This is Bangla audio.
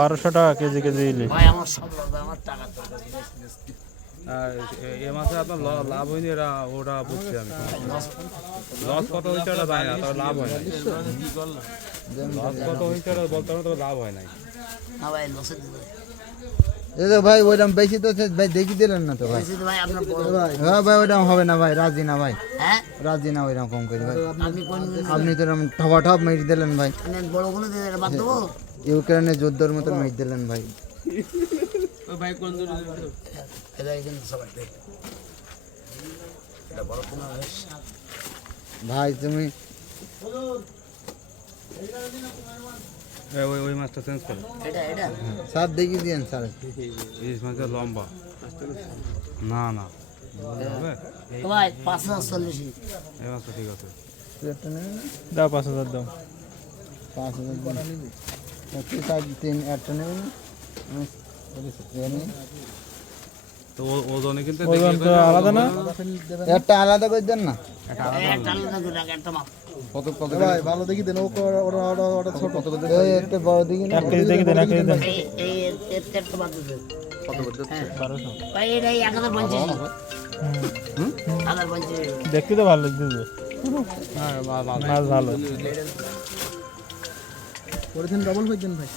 বারোশো টাকা কেজি কেজি ইলিশ। আর এ মাসে আপনার লাভ হয়নি, এরা ওটা বুঝছি আমি। লস কত হয়েছে ওটা জানি না, তবে লাভ হয় নাই। লস কত হয়েছে ওটা বলতে পারবো, তবে লাভ হয় নাই। এই তো ভাই ওইরকম বেশি তো ভাই দেখি দিলেন না তো ভাই। হ্যাঁ ভাই ওইরকম হবে না ভাই, রাজি না ভাই, রাজি না ওইরকম কম করে ভাই। আপনি তো এরকম ঠপা ঠপ মেরে দিলেন ভাই, ইউক্রেনের যুদ্ধের মতো মেরে দিলেন ভাই। ভাই তুমি ওই মাছটা চেঞ্জ করো, স্যার দেখি দিয়েন স্যার। ইলিশ মাছটা লম্বা না না হবে, এই মাছটা ঠিক আছে। দাও 5,000 দাও। 5,000 3 একটা নেবেন না? তো ওজনে কিন্তু ওজন তো আলাদা না? একটা আলাদা করে দেন না। কত কত ভাই ভালো দেখি দেন, ওটা ছোট এই একটা বড় দিকে না। 1 কেজি দেখি দেন, 1 কেজি দেন। কত করতে 1200। হুম দেখতে তো ভালো লাগতেছে, হ্যাঁ মাছ ভালো। করেছেন, ডবল হয়েছেন ভাই।